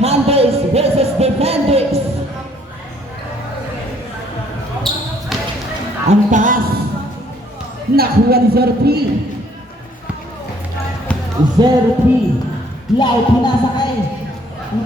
Handers versus Defenders. Ang taas. Nakuha ni 03. 03. Lau pinasakay.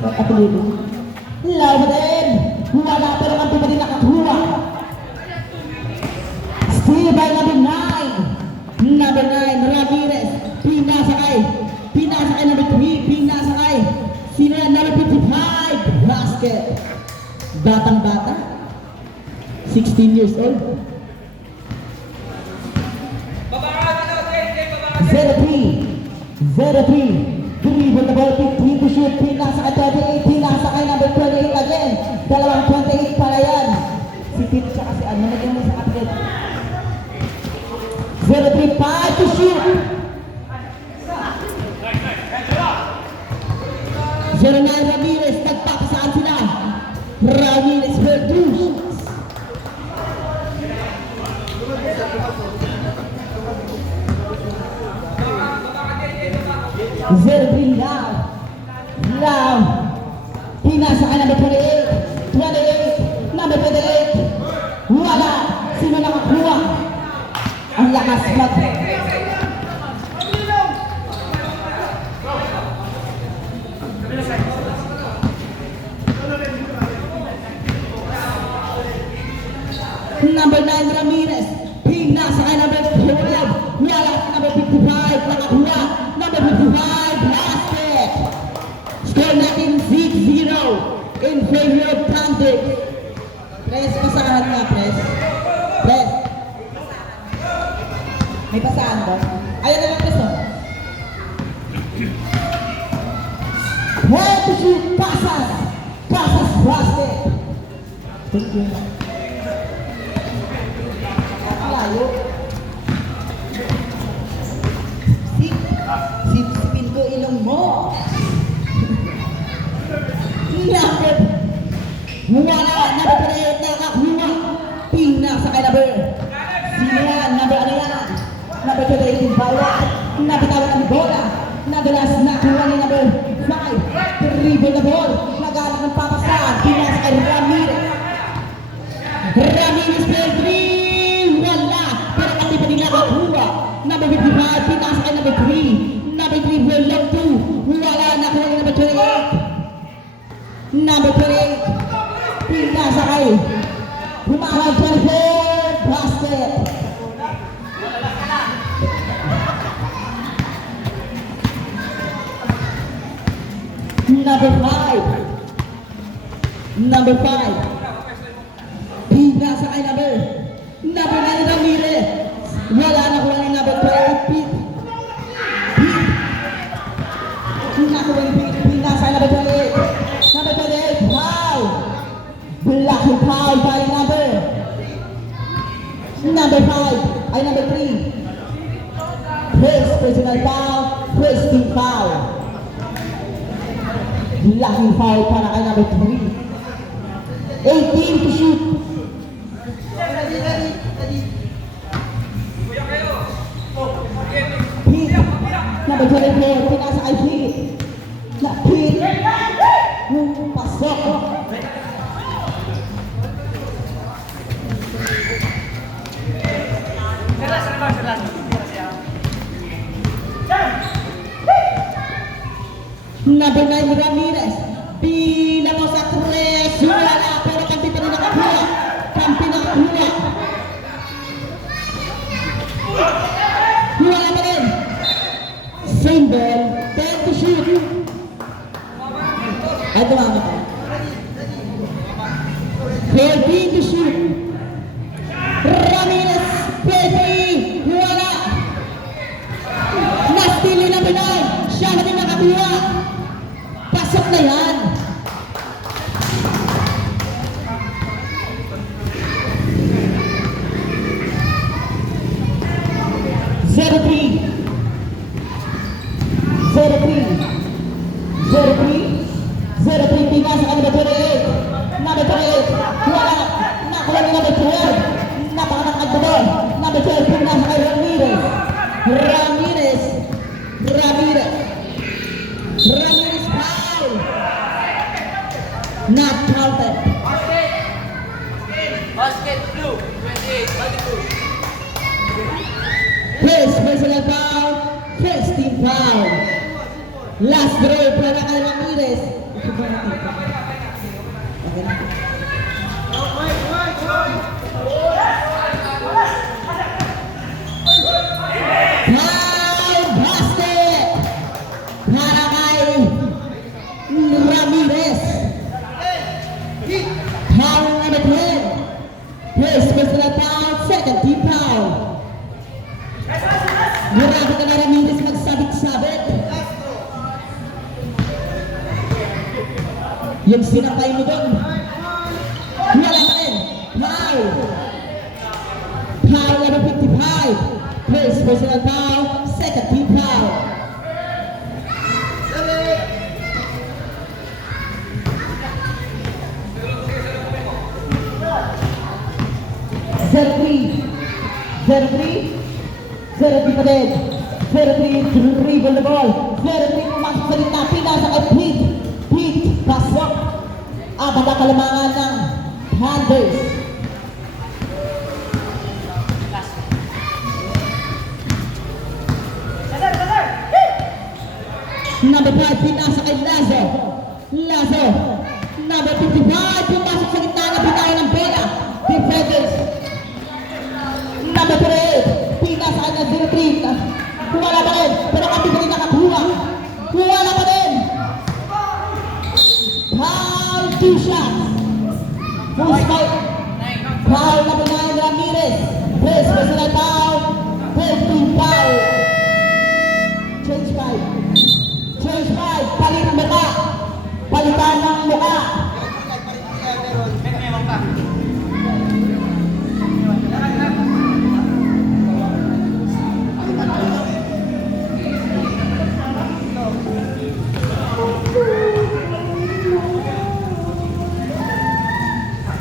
Katuloy. Lau ba din? Wala pero ang pa din nakakuha. Steve by number 9. Number 9, Ramirez. Pinasakay. Pinasakay number 3. Pinasakay. Sino yan? Number 55. Basket. Batang bata. 16 years old. 03. 03. Dribble the ball. 3 to shoot. Pinasakay 28. Pinasakay number 28 again. Dalawang 28 para yan. Si Tito siya kasi ano. Nagyan mo sa kapatid. 03. 5 to shoot. 09 Ramirez. Nagpapasaan sila. Ramirez for 2 shots. 03 Lau. Lau. Pinasakay number 28. 28. Number 28. Wala. Sino nakakuha? Ang lakas mag... Number 9 Ramirez. Pinasakay number 12. Wala. Number 55. Nakakuha. Number 55. Basket. Score natin 6-0 in favor of Thunder. Press, pasahan nga, press. Press. May pasahan ba? Ayan na lang, press, oh. Where to shoot? Pasas. Pasas, basket. Thank you. Layo. Sipin ko ilong mo. Number. Wala. Number 28 nakakuha. Pinasakay number. Sino yan? Number ano yan? Number 28 Violet. Nabitawan ang bola. Nadalas nakuha ni number 5. Dribble the ball. Nag-alak ng papasahan. Pinasakay Ramirez. Ramirez play 3. Wala. Pero kasi pa nila nakakuha. Number 55. Pinasakay number 3. Number 3 ball lang 2. Wala. Nakuha ni number 28. Number 28. Pinasakay. Humarang 24. Basket. Number 5. Number 5. Pinasakay number 9 Ramirez. Wala na kuha ni number 28. Nakuha ni pinasakay number 28. Number 28. Foul. Blocking foul by number 5. Ay number 3. First personal foul. First team foul. Blocking foul para kay number 3. 18 to shoot. Hit. Number 24. Pinasakay hit. Hit. Pasok. Number 9 Ramirez. Bilang mo sa 3. Wala na. Pero kampi pa rin nakakuha. Kampi nakakuha. Wala pa rin. Same ball. 10 to shoot. Ay, tumama ka. 13 to shoot. Ramirez. 20. Wala. Nastili number 9. Siya na din nakakuha. Pasok na yan. Zero three. Pinasa ka number 28. Number 28. Wala. Nakuha ni number 12. Napakanakad na doon. Number 12. Pinasa kay Ramirez. Ramirez foul. Not counted. Basket blue, 28, 22. First personal foul, first team foul. Last draw para kay Ramirez. Okay na. Foul basket para kay Ramirez. Foul number 10. First personal foul, second team foul. Grabe ka na Ramirez magsabit-sabit. Yung sinapay mo doon. Wala pa rin. Foul. Foul number 55. First personal foul, second team foul. Zero three pa din. 0-3, dribble the ball. 0-3 pumasok sa gitna, pinasa kay Pete, pasok. Abad ang kalamangan ng Thunders. Number 5, pinasa kay Lazo. Number 55, pumasok sa gitna na bitaw ng bola. Defenders. Number 3, pinasa kanya 0-3. Wala pa rin, pero kami pa rin nakakuha. Wala pa rin. Foul, 2 shots. Full scout. Foul number 9, Ramirez. First personal foul, third team foul. Change 5, palit ng mukha. Palitan ng mukha.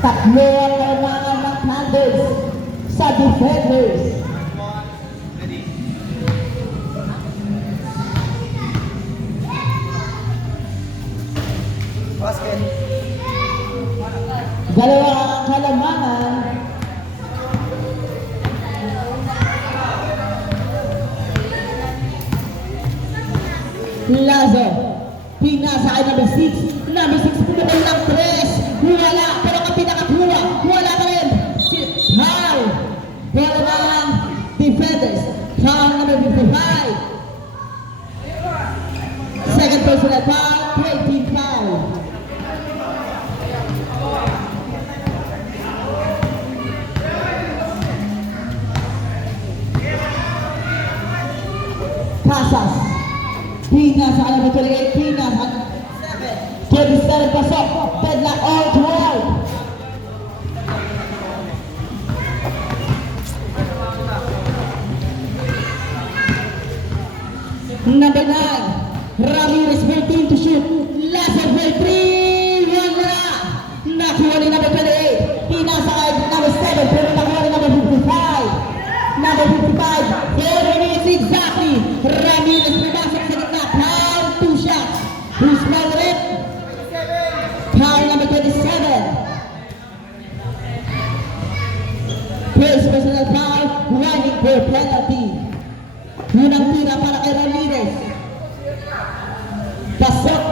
Tatlo ang kailangan ng Thunders sa defenders. Basket. Dalawa ang kalamangan. Lazo, pinasa kay number 6. Number 6 pinabay ng press. Wala, pero ang pinakakuha. Wala pa rin. Foul. Bola ng defenders. Foul number 55. Second personal foul, 13 foul. Casas. Pinasa kay number 28. Pinasa 27 pasok. Deadlock all to all. Number 9, Ramirez 14 to shoot. Lazo 3, wala. Nakuha ni number 28. Pinasa kay number 7, pero nakuha ni number 55. Number 55, 4 minutes exactly. Ramirez pumasok sa gitna. Foul, 2 shots. Who's smell it? Foul number 27. First personal foul, running for penalty. Unang tira para kay Ramirez. Pasok.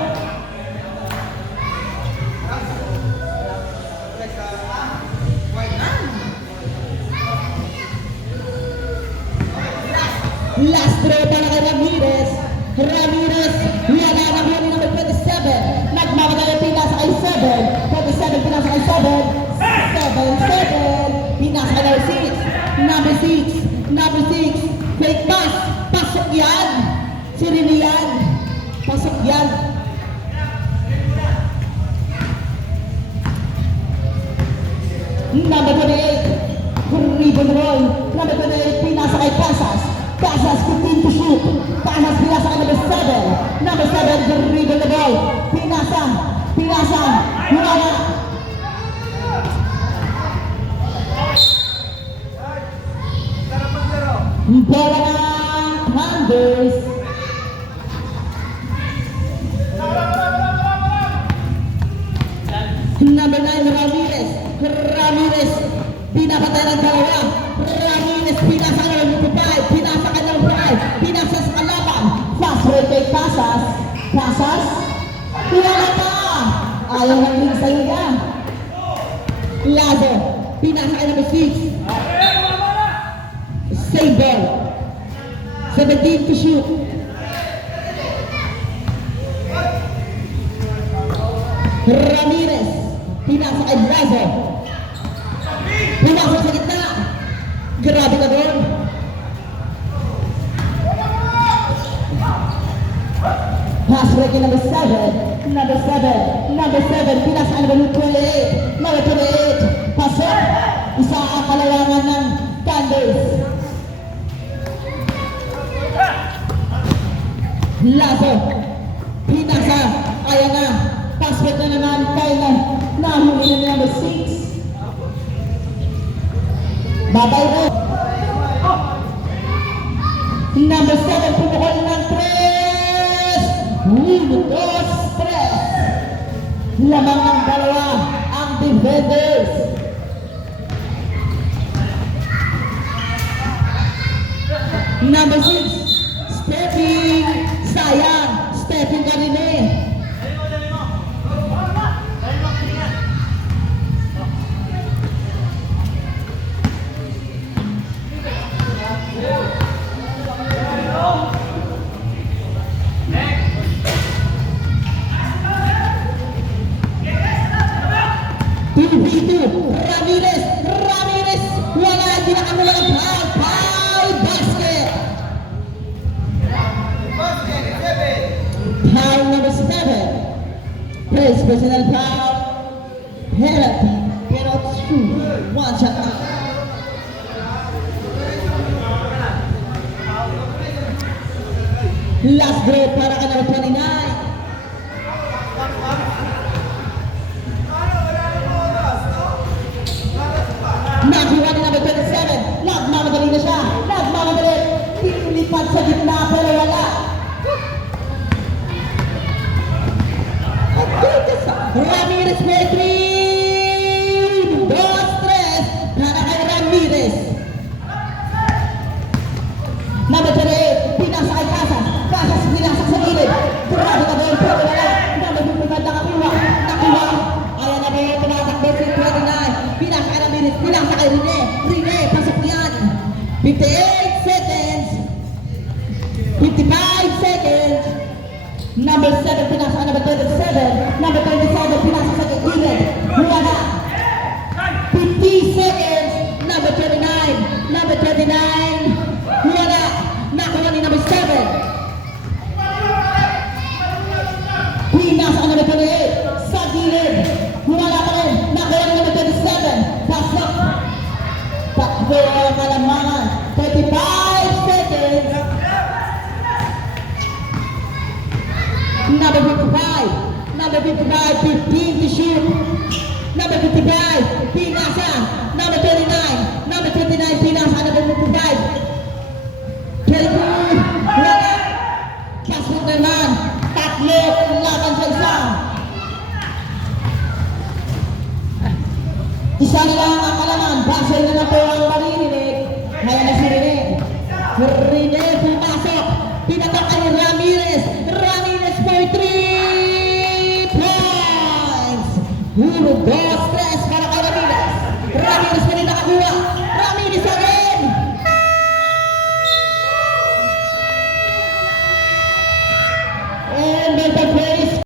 Last throw para kay Ramirez. Ramirez, wala na kuha ni number 27. Nagmamadali pinasa kay 7. 27 pinasa kay 7. 7. Pinasa kay number 6. Number 6. Fake pass. Pasok yan. Sirili yan. Pasok yan. Number 28. Ribbon roll. Number 28. Pinasa kay Casas. Casas 15 to shoot. Casas pinasa kay number 7. Number 7. Ribbon roll. Pinasa. Wala na. Bola ng Thunders. Napatay ng dalawa. Ramirez, pinasa ka ng 55. Pinasa ka ng 5. Pinasa sa kalaban. Fast break kay Pasas. Pasas. Wala pa. Ayaw ng ring sa'yo yan. Lazo. Pinasa ka ng 6. Save ball. 17 to shoot. Ramirez. Pinasa kay Lazo. Pinasa sa gitna. Grabe ka doon. Pass breaking number 7. Number 7. Number 7. Pinasa ka number 28. Number 28. Pasok. Isa ang kalawangan ng Candace. Lazo. Pinasa. Kaya na. Pass break na naman. Kaya na. Nahuli na number 6. Babay mo. Number 7, pumukol ng 3. 1, 2, 3. Lamang ng dalawa ang defenders. Number 6, stepping. Sayang. Stepping ka rin eh. Ramirez, Ramirez, wala, hindi na kami lang foul, basket. Foul number 7. Place personal foul, penalty, penalty shoot, 1 shot out. Last break para ka number 29. Nakuha ni number 27. Nagmamadali na siya. Nagmamadali. Pinilipat sa gitna pero wala. Ramirez may 3. 2, 3. Para kay Ramirez. Number 28. Pinasa kay Casas. Casas pinasa sa gilid. Grabe ka doon. Pero wala. Number 55 nakakuha. Nakuha. Ayan na ba yung tumatakbo si 29. Pinasa kay Ramirez. Pinasa kay Rene. Rene, pasok yan. 58 seconds. 55 seconds. Number 7, pinasa ka number 27. Number 27, pinasa sa gilid. Wala. 50 seconds. Number 29. Number 29. Wala. Nakuha ni number 7. Pinasa ka number 28. Sa gilid. Wala pa rin. Nakuha ni number 27. Pasok. Takbo ang kalamangan. 35 seconds. Number 55. Number 55, 15 to shoot. Number 55, pinasa. Number 29. Number 29, pinasa. Number 55. 22. Wala. Pasok naman. Tatlo. Laban sa isa. Isa na lang ang kalaman. Basel na lang po ang maririnig. Kaya na si Rene. Rene pumasok. Pinatak kay Ramirez. Ramirez for 3 points. 1, 2, 3 para kay Ramirez. Ramirez pa rin nakakuha. Ramirez again. And the